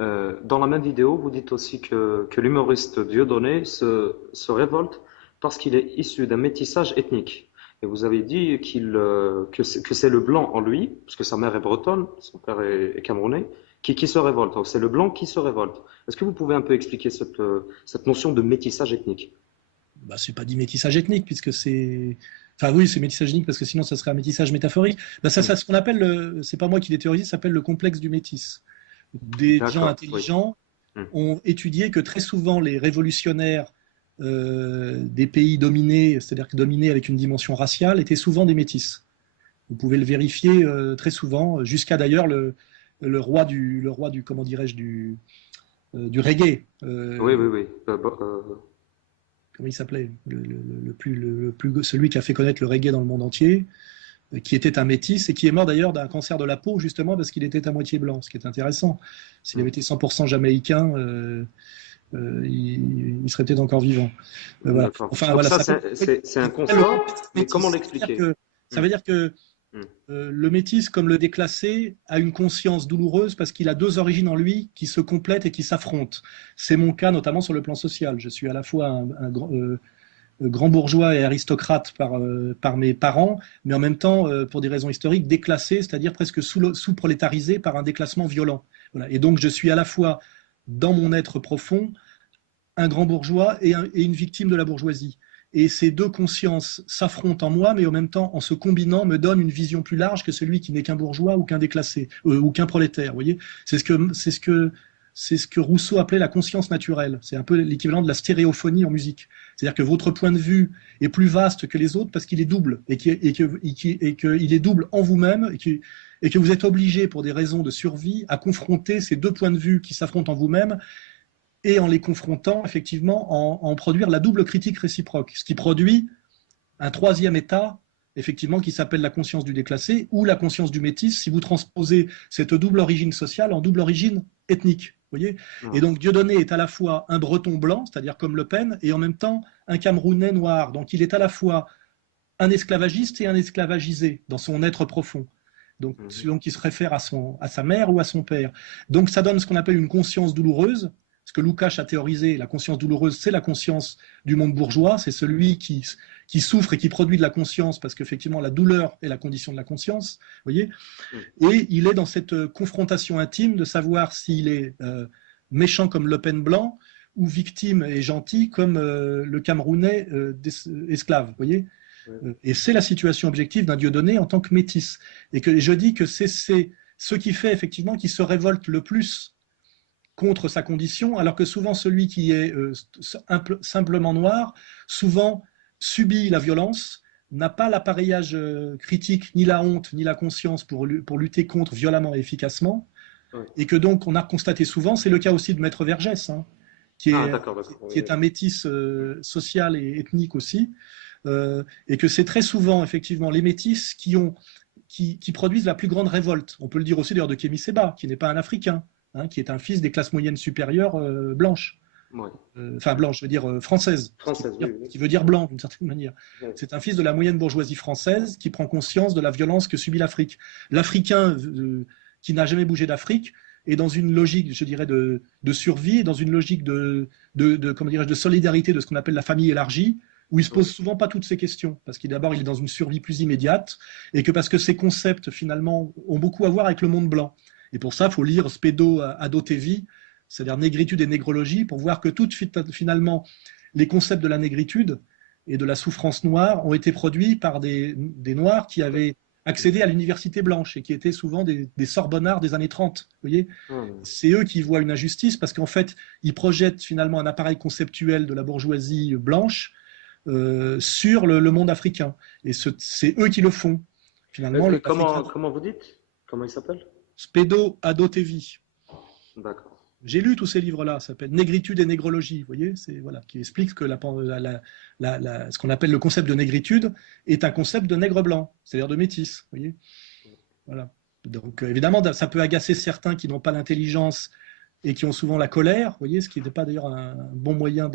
Dans la même vidéo, vous dites aussi que l'humoriste Dieudonné se révolte parce qu'il est issu d'un métissage ethnique. Et vous avez dit que c'est le blanc en lui, parce que sa mère est bretonne, son père est camerounais, qui se révolte. Donc c'est le blanc qui se révolte. Est-ce que vous pouvez un peu expliquer cette notion de métissage ethnique? Bah, c'est pas dit métissage ethnique, puisque c'est. Enfin, oui, c'est métissage ethnique, parce que sinon, ça serait un métissage métaphorique. Bah, ça, Hmm. c'est ce qu'on appelle, c'est pas moi qui l'ai théorisé, ça s'appelle le complexe du métis. Des gens D'accord, oui. intelligents Hmm. ont étudié que très souvent, les révolutionnaires des pays dominés, c'est-à-dire que dominés avec une dimension raciale, étaient souvent des métis. Vous pouvez le vérifier très souvent, jusqu'à d'ailleurs le roi du, comment dirais-je, du reggae. Oui, oui, oui. Comment il s'appelait celui qui a fait connaître le reggae dans le monde entier, qui était un métis et qui est mort d'ailleurs d'un cancer de la peau justement parce qu'il était à moitié blanc, ce qui est intéressant. S'il Hmm. avait été 100% jamaïcain, il serait peut-être encore vivant. Voilà. D'accord. Enfin Donc voilà, ça, ça s'appelle c'est un le constat, mais métis. comment l'expliquer? Ça Hmm. veut dire que Hmm. le métis, comme le déclassé, a une conscience douloureuse parce qu'il a deux origines en lui qui se complètent et qui s'affrontent. C'est mon cas notamment sur le plan social. Je suis à la fois grand bourgeois et aristocrate par mes parents, mais en même temps, pour des raisons historiques, déclassé, c'est-à-dire presque sous-prolétarisé par un déclassement violent. Voilà. Et donc, je suis à la fois, dans mon être profond, un grand bourgeois et une victime de la bourgeoisie. Et ces deux consciences s'affrontent en moi, mais en même temps, en se combinant, me donnent une vision plus large que celui qui n'est qu'un bourgeois ou qu'un déclassé, ou qu'un prolétaire. Vous voyez, c'est ce que Rousseau appelait la conscience naturelle. C'est un peu l'équivalent de la stéréophonie en musique. C'est-à-dire que votre point de vue est plus vaste que les autres parce qu'il est double et qu'il est double en vous-même et que vous êtes obligé, pour des raisons de survie, à confronter ces deux points de vue qui s'affrontent en vous-même et en les confrontant, effectivement, en produire la double critique réciproque, ce qui produit un troisième état, effectivement, qui s'appelle la conscience du déclassé ou la conscience du métis, si vous transposez cette double origine sociale en double origine ethnique. Voyez. Et Ah, donc Dieudonné est à la fois un breton blanc, c'est-à-dire comme Le Pen, et en même temps un Camerounais noir. Donc il est à la fois un esclavagiste et un esclavagisé dans son être profond. mhm. Donc il se réfère à sa mère ou à son père. Donc ça donne ce qu'on appelle une conscience douloureuse. Ce que Lukács a théorisé, la conscience douloureuse, c'est la conscience du monde bourgeois, c'est celui qui souffre et qui produit de la conscience, parce qu'effectivement la douleur est la condition de la conscience, voyez. Hmm. Et il est dans cette confrontation intime de savoir s'il est méchant comme Le Pen blanc ou victime et gentil comme le Camerounais esclave, voyez. Ouais. Et c'est la situation objective d'un Dieudonné en tant que métis. Et que je dis que c'est ce qui fait effectivement qu'il se révolte le plus contre sa condition, alors que souvent celui qui est simplement noir, souvent subit la violence, n'a pas l'appareillage critique, ni la honte, ni la conscience pour lutter contre violemment et efficacement, Ouais. et que donc on a constaté souvent, c'est le cas aussi de Maître Vergès, hein, qui, Ah, est, d'accord, d'accord. Oui, qui oui. est un métis social et ethnique aussi, et que c'est très souvent effectivement les métis qui produisent la plus grande révolte. On peut le dire aussi d'ailleurs de Kémy Séba, qui n'est pas un Africain, hein, qui est un fils des classes moyennes supérieures blanches. Ouais. Enfin blanche, je veux dire française, Française, oui, ce oui. qui veut dire blanc d'une certaine manière. Ouais. C'est un fils de la moyenne bourgeoisie française qui prend conscience de la violence que subit l'Afrique. L'Africain qui n'a jamais bougé d'Afrique est dans une logique, je dirais, de survie, dans une logique comment dirais-je, de solidarité de ce qu'on appelle la famille élargie, où il se Ouais. pose souvent pas toutes ces questions, parce qu'il d'abord il est dans une survie plus immédiate, et que parce que ces concepts finalement ont beaucoup à voir avec le monde blanc. Et pour ça, il faut lire Spedo Ado Tevi, c'est-à-dire négritude et négrologie, pour voir que toutes finalement les concepts de la négritude et de la souffrance noire ont été produits par des Noirs qui avaient accédé à l'université blanche et qui étaient souvent des Sorbonnards des années 30. Vous voyez, Ah, c'est eux qui voient une injustice parce qu'en fait, ils projettent finalement un appareil conceptuel de la bourgeoisie blanche sur le monde africain. Et c'est eux qui le font. Finalement, les Africains. comment vous dites? Comment il s'appelle? Spedo Adotevi. D'accord. J'ai lu tous ces livres-là, ça s'appelle Négritude et négrologie, vous voyez, c'est voilà, qui explique que ce qu'on appelle le concept de négritude est un concept de nègre blanc, c'est-à-dire de métis, vous voyez. Voilà. Donc évidemment, ça peut agacer certains qui n'ont pas l'intelligence et qui ont souvent la colère, vous voyez, ce qui n'est pas d'ailleurs un bon moyen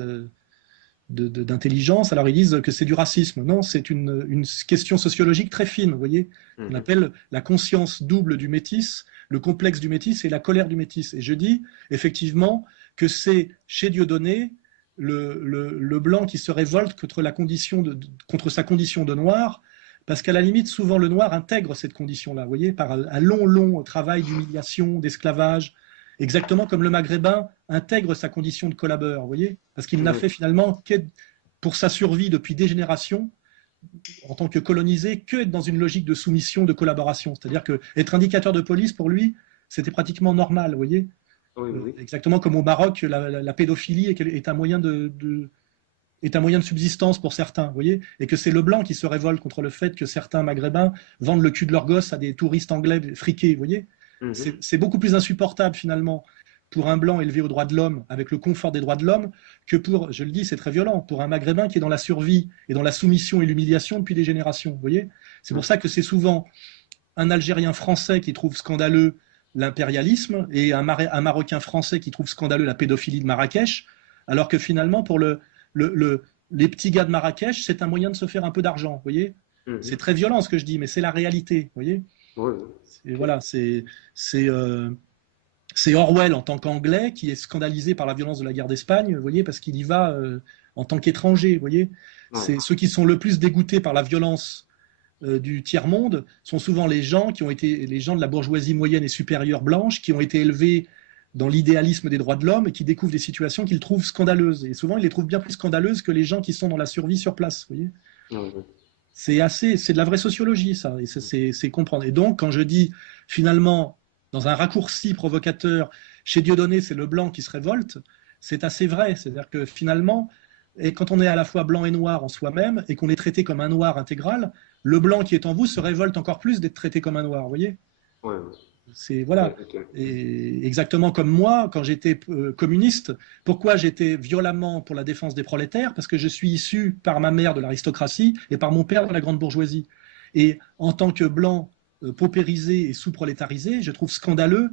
d'intelligence, alors ils disent que c'est du racisme. Non, c'est une question sociologique très fine, vous voyez, qu'on Mhm. appelle la conscience double du métis, le complexe du métis et la colère du métis. Et je dis effectivement que c'est chez Dieudonné le blanc qui se révolte contre sa condition de noir, parce qu'à la limite, souvent le noir intègre cette condition-là, vous voyez, par un long, long travail d'humiliation, d'esclavage, exactement comme le maghrébin intègre sa condition de collabeur, vous voyez, parce qu'il n'a Oui, fait finalement pour sa survie depuis des générations, en tant que colonisé, que être dans une logique de soumission, de collaboration. C'est-à-dire que être indicateur de police, pour lui, c'était pratiquement normal, vous voyez. oui, oui. Exactement comme au Maroc, la pédophilie est un moyen est un moyen de subsistance pour certains, vous voyez, et que c'est le blanc qui se révolte contre le fait que certains maghrébins vendent le cul de leur gosse à des touristes anglais friqués, vous voyez. Mhm. C'est beaucoup plus insupportable finalement pour un blanc élevé aux droits de l'homme, avec le confort des droits de l'homme, que pour, je le dis, c'est très violent, pour un maghrébin qui est dans la survie et dans la soumission et l'humiliation depuis des générations, vous voyez. C'est pour ça que c'est souvent un Algérien français qui trouve scandaleux l'impérialisme et un Marocain français qui trouve scandaleux la pédophilie de Marrakech, alors que finalement, pour les petits gars de Marrakech, c'est un moyen de se faire un peu d'argent, vous voyez. C'est Mhm. très violent ce que je dis, mais c'est la réalité, vous voyez. Oui, oui. Et Ok. voilà, c'est euh, c'est Orwell en tant qu'Anglais qui est scandalisé par la violence de la guerre d'Espagne, vous voyez, parce qu'il y va en tant qu'étranger, vous voyez. Ouais. C'est ceux qui sont le plus dégoûtés par la violence du tiers-monde sont souvent les gens qui ont été les gens de la bourgeoisie moyenne et supérieure blanche qui ont été élevés dans l'idéalisme des droits de l'homme et qui découvrent des situations qu'ils trouvent scandaleuses. Et souvent, ils les trouvent bien plus scandaleuses que les gens qui sont dans la survie sur place. Vous voyez, Ouais, ouais. c'est de la vraie sociologie, ça. Et c'est comprendre. Et donc, quand je dis finalement, dans un raccourci provocateur, chez Dieudonné, c'est le blanc qui se révolte, c'est assez vrai. C'est-à-dire que finalement, et quand on est à la fois blanc et noir en soi-même, et qu'on est traité comme un noir intégral, le blanc qui est en vous se révolte encore plus d'être traité comme un noir. Vous voyez, Ouais, ouais. c'est Ok, voilà. ok. Et exactement comme moi, quand j'étais communiste, pourquoi j'étais violemment pour la défense des prolétaires? Parce que je suis issu par ma mère de l'aristocratie et par mon père de la grande bourgeoisie. Et en tant que blanc paupérisé et sous-prolétarisé, je trouve scandaleux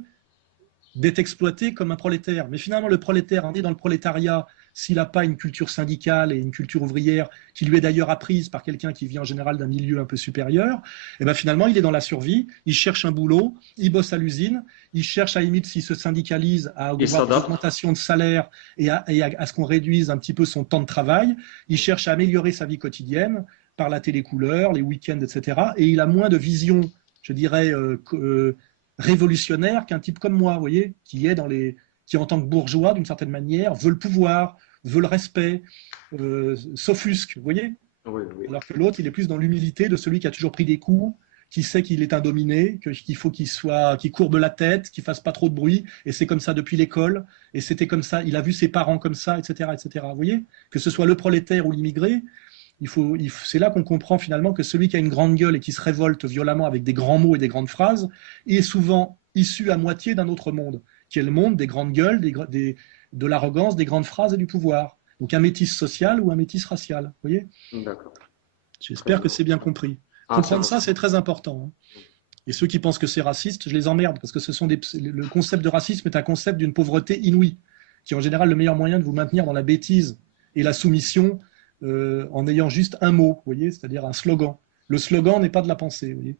d'être exploité comme un prolétaire. Mais finalement, le prolétaire, on est dans le prolétariat, s'il n'a pas une culture syndicale et une culture ouvrière, qui lui est d'ailleurs apprise par quelqu'un qui vient en général d'un milieu un peu supérieur, et ben finalement, il est dans la survie, il cherche un boulot, il bosse à l'usine, il cherche à la limite, s'il se syndicalise, à Il avoir des s'adapte. augmentations de salaire et à ce qu'on réduise un petit peu son temps de travail, il cherche à améliorer sa vie quotidienne par la télécouleur, les week-ends, etc. Et il a moins de vision, je dirais, révolutionnaire qu'un type comme moi, vous voyez, qui en tant que bourgeois, d'une certaine manière, veut le pouvoir, veut le respect, s'offusque, vous voyez. Oui, oui. Alors que l'autre, il est plus dans l'humilité de celui qui a toujours pris des coups, qui sait qu'il est indominé, qu'il faut qu'il courbe la tête, qu'il fasse pas trop de bruit, et c'est comme ça depuis l'école, et c'était comme ça, il a vu ses parents comme ça, etc., etc. Vous voyez, que ce soit le prolétaire ou l'immigré, c'est là qu'on comprend finalement que celui qui a une grande gueule et qui se révolte violemment avec des grands mots et des grandes phrases est souvent issu à moitié d'un autre monde, qui est le monde des grandes gueules, de l'arrogance, des grandes phrases et du pouvoir. Donc un métis social ou un métis racial. Vous voyez. D'accord. Très J'espère bien. que c'est bien compris. Ah, c'est Comprendre bon. ça, c'est très important, hein. Et ceux qui pensent que c'est raciste, je les emmerde, parce que le concept de racisme est un concept d'une pauvreté inouïe, qui est en général le meilleur moyen de vous maintenir dans la bêtise et la soumission en ayant juste un mot, vous voyez, c'est-à-dire un slogan. Le slogan n'est pas de la pensée, vous voyez.